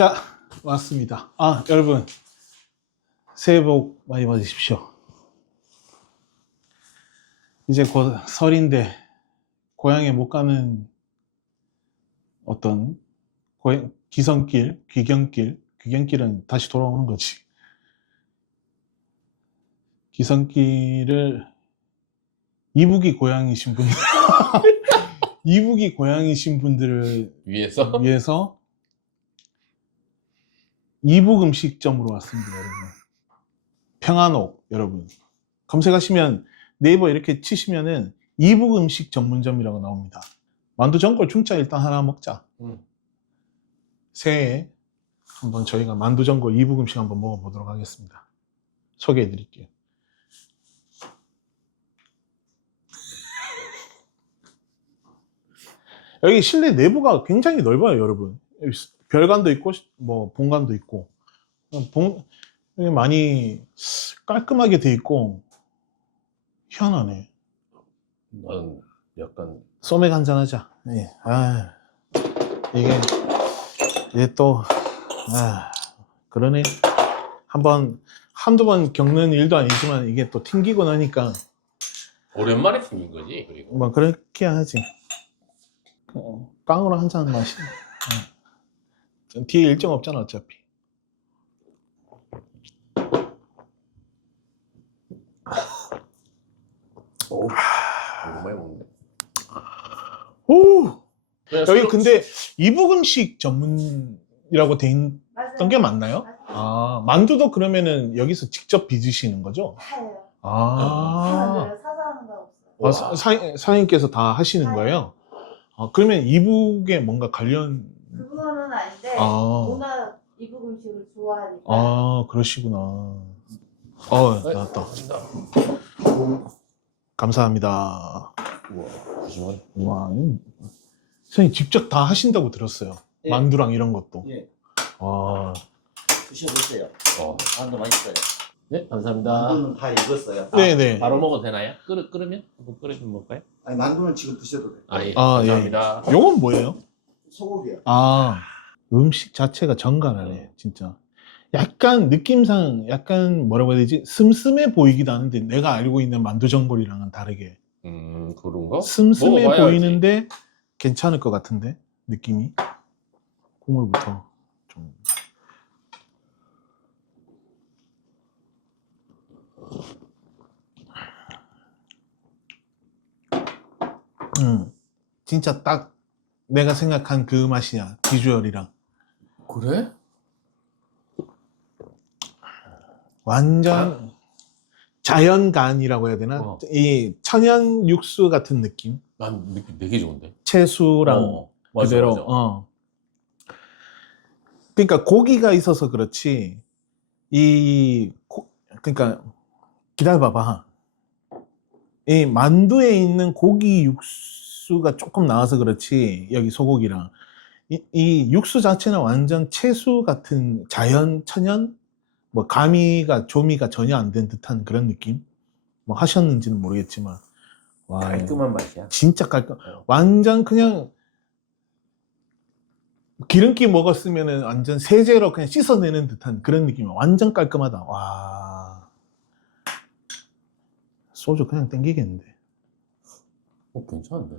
자, 왔습니다. 여러분, 새해 복 많이 받으십시오. 이제 곧 설인데, 고향에 못 가는 어떤 기성길, 귀경길은 다시 돌아오는 거지. 기성길을 이북이 고향이신 분들, 이북이 고향이신 분들을 위해서 이북 음식점으로 왔습니다, 여러분. 평안옥, 여러분. 검색하시면 네이버 이렇게 치시면은 이북 음식 전문점이라고 나옵니다. 만두 전골 중짜 일단 하나 먹자. 새해에 한번 저희가 만두 전골 이북 음식 한번 먹어보도록 하겠습니다. 소개해 드릴게요. 여기 실내 내부가 굉장히 넓어요, 여러분. 별관도 있고, 뭐, 본관도 있고. 여기 많이 깔끔하게 돼 있고, 희한하네. 난 약간 소맥 한잔 하자. 네. 이게 또, 그러네. 한두 번 겪는 일도 아니지만 이게 또 튕기고 나니까. 오랜만에 생긴 거지. 그리고 뭐, 그렇게 하지. 깡으로 한 잔 마시네. 뒤에 일정 없잖아, 어차피. 오랜만에 먹네. 오! 여기 근데 이북 음식 전문이라고 돼 있던 게 맞나요? 만두도 그러면은 여기서 직접 빚으시는 거죠? 다요. 사서 하는 거 없어요. 사장님께서 다 하시는 거예요? 그러면 이북에 뭔가 관련. 그거는 아닌데 워낙 이북 음식을 좋아하니까. 그러시구나. 나왔다. 감사합니다. 우와, 푸짐하네. 와, 선생님 직접 다 하신다고 들었어요. 예. 만두랑 이런 것도. 예. 드셔보세요. 만두 맛있어요. 네, 감사합니다. 만두는 다 익었어요. 네네. 바로 먹어도 되나요? 끓으면? 한번 끓여면 먹을까요? 아니 만두는 지금 드셔도 돼요. 예. 감사합니다. 예. 요건 뭐예요? 소고기요. 음식 자체가 정갈하네, 진짜. 약간 느낌상 약간 뭐라고 해야 되지? 슴슴해 보이기도 하는데 내가 알고 있는 만두 전골이랑은 다르게 그런가? 슴슴해 먹어봐야지. 보이는데 괜찮을 것 같은데 느낌이. 국물부터 좀. 진짜 딱 내가 생각한 그 맛이야, 비주얼이랑. 그래? 완전 자연간이라고 해야 되나? 이 천연 육수 같은 느낌. 난 느낌 되게 좋은데. 채수랑 맞아, 그대로. 맞아. 그러니까 고기가 있어서 그렇지. 그러니까 기다려봐봐. 이 만두에 있는 고기 육수가 조금 나와서 그렇지. 여기 소고기랑 이 육수 자체는 완전 채수 같은 자연 천연. 뭐 조미가 전혀 안 된 듯한 그런 느낌. 뭐 하셨는지는 모르겠지만. 와, 깔끔한 맛이야. 진짜 깔끔. 완전 그냥 기름기 먹었으면은 완전 세제로 그냥 씻어내는 듯한 그런 느낌이야. 완전 깔끔하다. 와, 소주 그냥 땡기겠는데. 괜찮은데?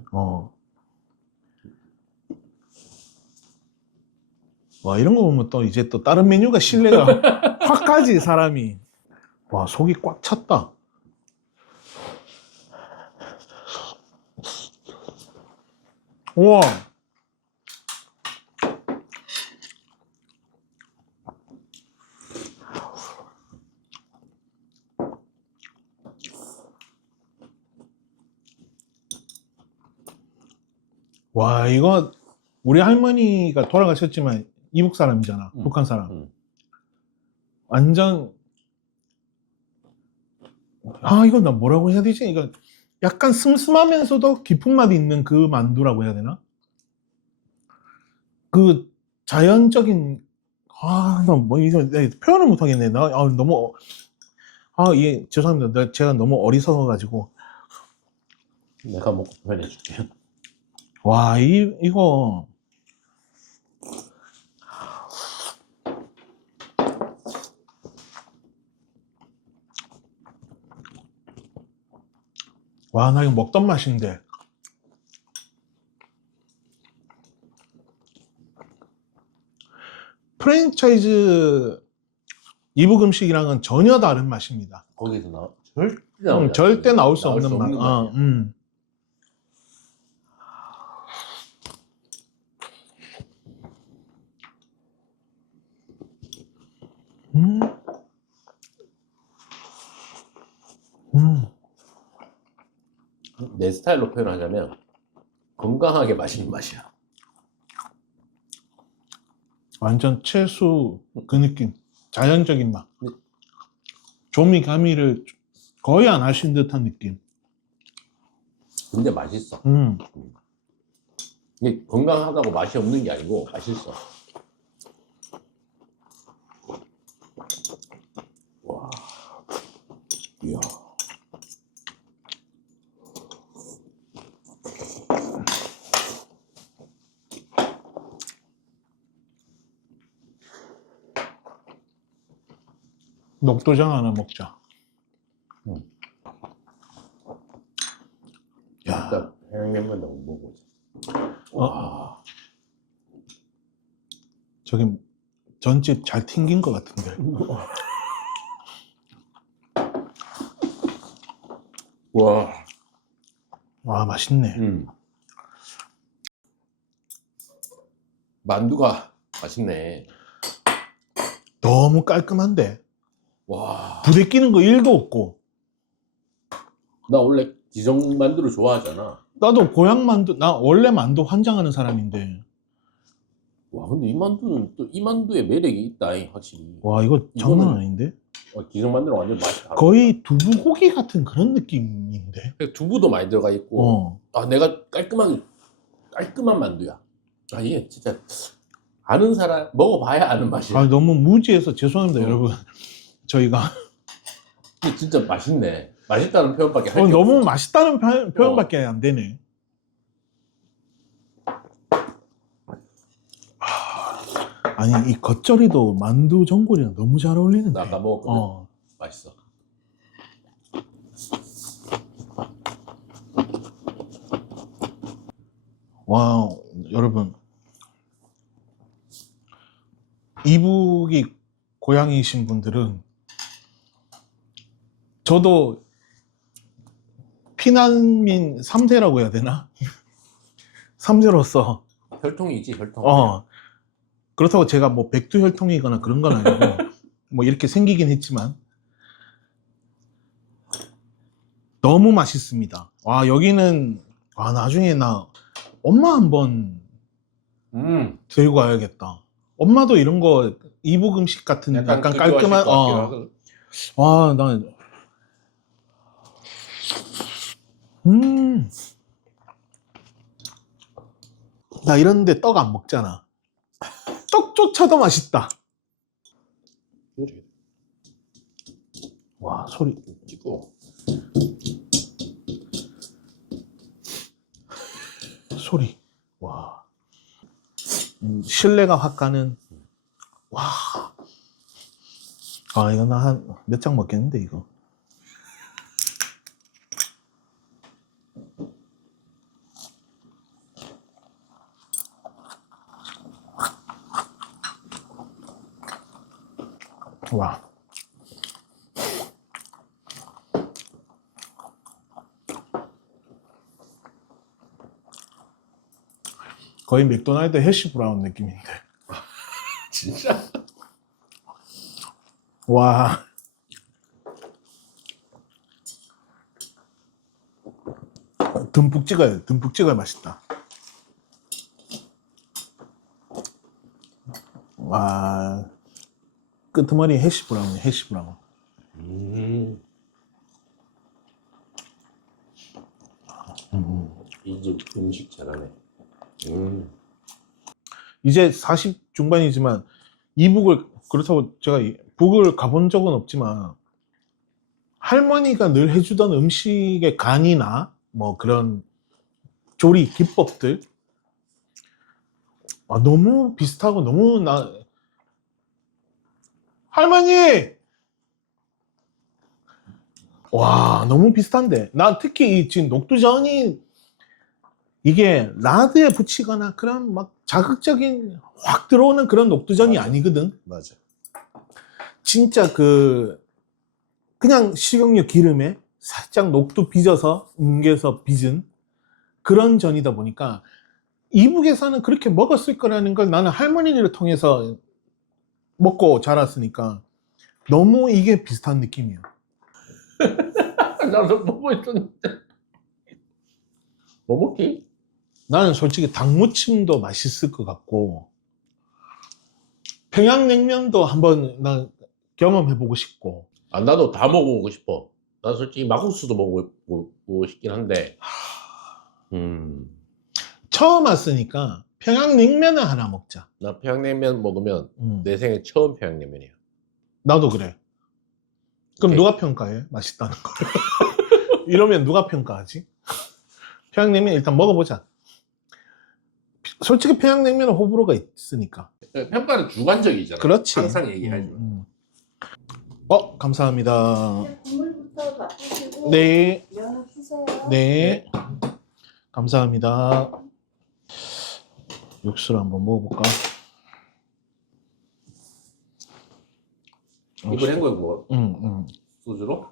와, 이런 거 보면 또 이제 또 다른 메뉴가 신뢰가 확 가지, 사람이. 와, 속이 꽉 찼다. 우와. 와, 이거 우리 할머니가 돌아가셨지만 이북 사람이잖아. 북한 사람. 완전 이건 나 뭐라고 해야 되지? 이거 약간 슴슴하면서도 깊은 맛이 있는 그 만두라고 해야 되나? 그 자연적인 나 뭐 이거 표현을 못 하겠네. 나 너무 이게 죄송합니다. 제가 너무 어리석어 가지고. 내가 먹고 표현해줄게. 와, 이거 와, 나 이거 먹던 맛인데. 프랜차이즈 이북 음식이랑은 전혀 다른 맛입니다. 거기서 절대 절대 나올 수 나올 없는 수 맛. 없는 맛이야. 음. 음. 내 스타일로 표현하자면 건강하게 맛있는 맛이야. 완전 채소 그 느낌. 자연적인 맛. 네. 조미 가미를 거의 안 하신 듯한 느낌. 근데 맛있어. 이게 건강하다고 맛이 없는 게 아니고 맛있어. 와, 이야. 녹두장 하나 먹자. 야, 일단 해양면만 너무 먹어보자. 와, 저기 전집 잘 튕긴 것 같은데. 와, 와, 맛있네. 만두가 맛있네. 너무 깔끔한데. 와, 부대 끼는 거 1도 없고. 나 원래 지정 만두를 좋아하잖아. 나도 고향 만두, 나 원래 만두 환장하는 사람인데. 와, 근데 이 만두는 또 이 만두의 매력이 있다, 확실히. 와, 이거 장난 이거는- 아닌데? 기정 만두랑 완전 맛이 다르다. 거의 두부고기 같은 그런 느낌인데? 두부도 많이 들어가 있고. 어. 내가 깔끔한 만두야. 이게 진짜 아는 사람 먹어봐야 아는 맛이야. 아, 너무 무지해서 죄송합니다, 어. 여러분. 저희가. 근데 진짜 맛있네. 맛있다는 표현밖에 할 게 없어. 너무 맛있다는 표현밖에 안 되네. 아니, 이 겉절이도 만두 전골이랑 너무 잘 어울리는데. 나 아까 먹었거든. 어. 맛있어. 와, 여러분. 이북이 고향이신 분들은 저도 피난민 3세라고 해야 되나? 3세로서 혈통이지, 혈통. 그렇다고 제가 뭐 백두혈통이거나 그런 건 아니고 뭐 이렇게 생기긴 했지만 너무 맛있습니다. 와, 여기는 나중에 나 엄마 한번 데리고 가야겠다. 엄마도 이런 거 이북 음식 같은 약간 깔끔한 와, 나 이런데 떡 안 먹잖아. 떡조차도 맛있다. 와, 소리 찍고. 소리. 와. 신뢰가 확 가는. 와. 이거 나 한 몇 장 먹겠는데, 이거. 와. 거의 맥도날드 해시 브라운 느낌인데. 진짜? 와. 듬뿍 찍어야 듬뿍 찍어야 맛있다. 와. 끄트머리 해시 브라운, 해시 브라운. 이 집 음식 잘하네. 이제 40 중반이지만 이북을 그렇다고 제가 북을 가본 적은 없지만 할머니가 늘 해주던 음식의 간이나 뭐 그런 조리 기법들 너무 비슷하고 너무 할머니! 와, 너무 비슷한데. 난 특히 이 지금 녹두전이 이게 라드에 붙이거나 그런 막 자극적인 확 들어오는 그런 녹두전이 맞아. 아니거든. 맞아. 진짜 그냥 식용유 기름에 살짝 녹두 빚어서 뭉개서 빚은 그런 전이다 보니까 이북에서는 그렇게 먹었을 거라는 걸 나는 할머니를 통해서 먹고 자랐으니까 너무 이게 비슷한 느낌이야. 나도 보고 있었는데. 뭐 먹지? 나는 솔직히 닭무침도 맛있을 것 같고 평양냉면도 한번 난 경험해보고 싶고. 아, 나도 다 먹어보고 싶어. 난 솔직히 막국수도 먹어보고 싶긴 한데. 처음 왔으니까 평양냉면을 하나 먹자. 나 평양냉면 먹으면 음. 내 생애 처음 평양냉면이야. 나도 그래. 그럼 오케이. 누가 평가해? 맛있다는 거. 이러면 누가 평가하지? 평양냉면 일단 먹어보자. 솔직히 평양냉면은 호불호가 있으니까. 평가는 주관적이잖아. 그렇지. 항상 얘기하지. 감사합니다. 이제 국물부터 맛보시고 네, 면을 주세요. 네. 감사합니다. 육수를 한번 먹어볼까? 이걸 헹궈 먹어. 응. 소주로.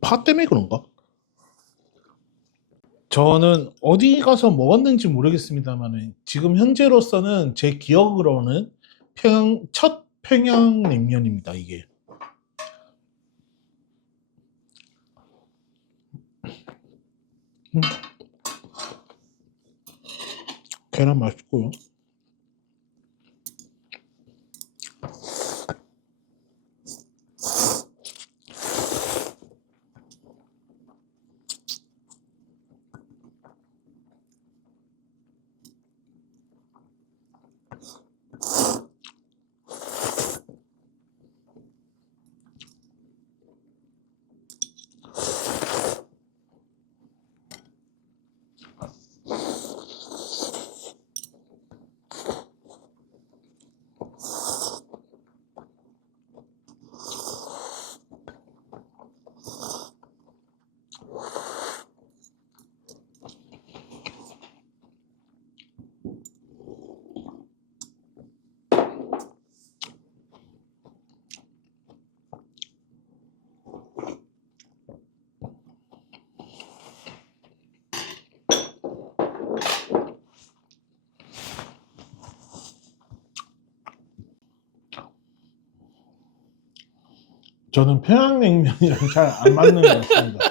파 때문에 그런가? 저는 어디 가서 먹었는지 모르겠습니다만 지금 현재로서는 제 기억으로는 첫 평양냉면입니다, 이게. 계란 맛있고요. 저는 평양냉면이랑 잘 안 맞는 것 같습니다.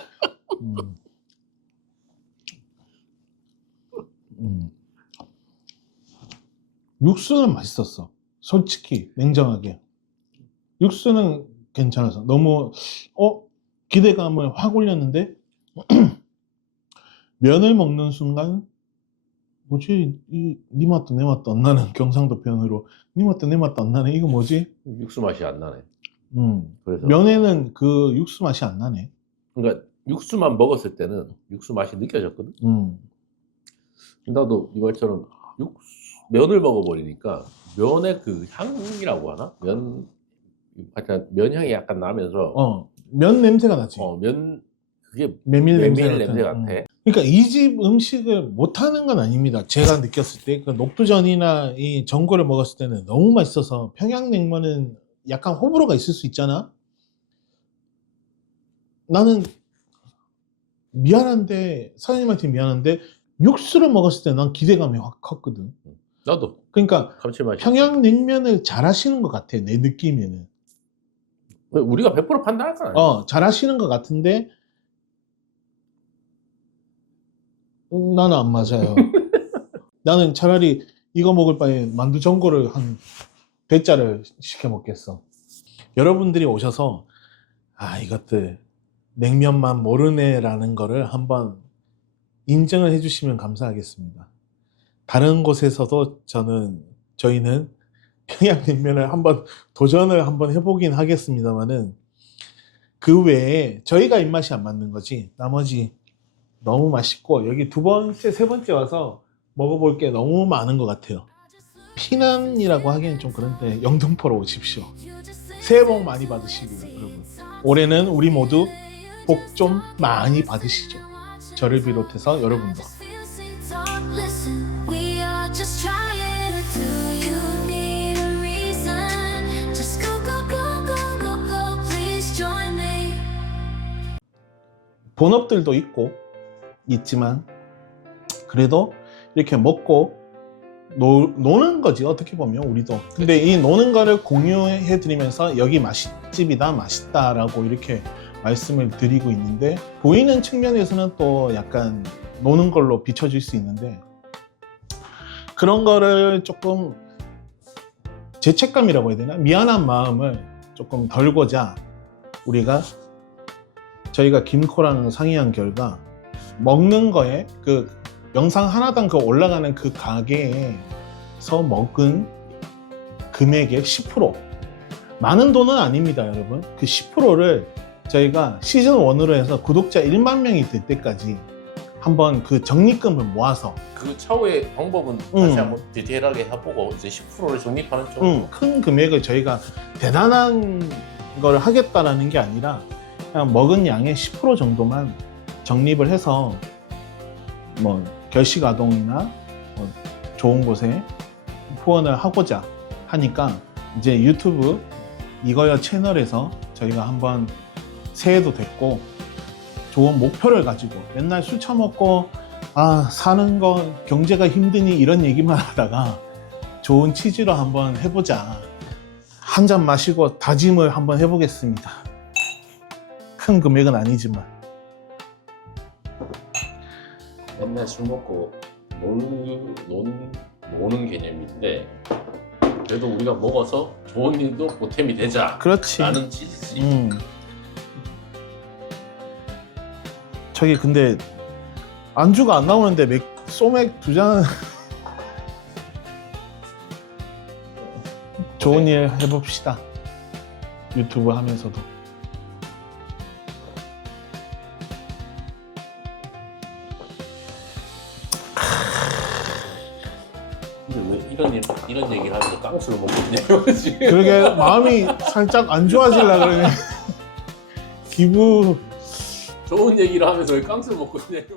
육수는 맛있었어. 솔직히 냉정하게 육수는 괜찮았어. 너무 기대감을 확 올렸는데 면을 먹는 순간 뭐지? 니 맛도 내 맛도 안 나는 경상도 표현으로 니 맛도 내 맛도 안 나네. 이거 뭐지? 육수 맛이 안 나네. 그래서 면에는 그 육수 맛이 안 나네. 그러니까 육수만 먹었을 때는 육수 맛이 느껴졌거든. 나도 이발처럼 면을 먹어버리니까 면의 그 향이라고 하나? 하여튼 면향이 약간 나면서 면 냄새가 나지. 그게 메밀 냄새 같은. 같아. 그러니까 이 집 음식을 못하는 건 아닙니다. 제가 느꼈을 때 그 녹두전이나 이 전골을 먹었을 때는 너무 맛있어서 평양냉면은 약간 호불호가 있을 수 있잖아. 나는 미안한데 사장님한테 미안한데 육수를 먹었을 때 난 기대감이 확 컸거든. 나도 그러니까 감칠맛이 평양냉면을 잘하시는 것 같아, 내 느낌에는. 우리가 100% 판단할 건 아니야. 잘하시는 것 같은데 나는 안 맞아요. 나는 차라리 이거 먹을 바에 만두 전골을 한 100자를 시켜 먹겠어. 여러분들이 오셔서 이것들 냉면만 모르네라는 거를 한번 인정을 해주시면 감사하겠습니다. 다른 곳에서도 저희는 평양냉면을 한번 도전을 한번 해보긴 하겠습니다만은 그 외에 저희가 입맛이 안 맞는 거지 나머지 너무 맛있고 여기 두 번째, 세 번째 와서 먹어볼 게 너무 많은 것 같아요. 피난이라고 하기엔 좀 그런데 영등포로 오십시오. 새해 복 많이 받으시고요, 여러분. 올해는 우리 모두 복 좀 많이 받으시죠. 저를 비롯해서 여러분도. 본업들도 있지만 그래도 이렇게 먹고 노는 거지 어떻게 보면 우리도. 근데 이 노는 거를 공유해 드리면서 여기 맛집이다 맛있다라고 이렇게 말씀을 드리고 있는데 보이는 측면에서는 또 약간 노는 걸로 비춰질 수 있는데 그런 거를 조금 죄책감이라고 해야 되나? 미안한 마음을 조금 덜고자 저희가 김코랑 상의한 결과 먹는 거에 그 영상 하나당 그 올라가는 그 가게에서 먹은 금액의 10% 많은 돈은 아닙니다 여러분. 그 10%를 저희가 시즌 1으로 해서 구독자 1만 명이 될 때까지 한번 그 적립금을 모아서 그 차후의 방법은 다시 한번 디테일하게 해보고 이제 10%를 적립하는 쪽으로. 큰 금액을 저희가 대단한 걸 하겠다라는 게 아니라 그냥 먹은 양의 10% 정도만 적립을 해서 뭐 결식아동이나 뭐 좋은 곳에 후원을 하고자 하니까 이제 유튜브 이거야 채널에서 저희가 한번 새해도 됐고 좋은 목표를 가지고 맨날 술 처먹고 사는 거 경제가 힘드니 이런 얘기만 하다가 좋은 취지로 한번 해보자. 한 잔 마시고 다짐을 한번 해보겠습니다. 큰 금액은 아니지만. 맨날 술 먹고 노는 개념인데 그래도 우리가 먹어서 좋은 일도 보탬이 되자. 그렇지. 라는 취지지. 저기 근데 안주가 안 나오는데 소맥 2잔 좋은 일 해봅시다. 유튜브 하면서도. 근데 왜 이런 얘기를 하면서 깡수를 먹고 있냐고 지금. 그러게 마음이 살짝 안 좋아지려 그러네. 기분 좋은 얘기를 하면서 왜 깡수를 먹고 있냐고.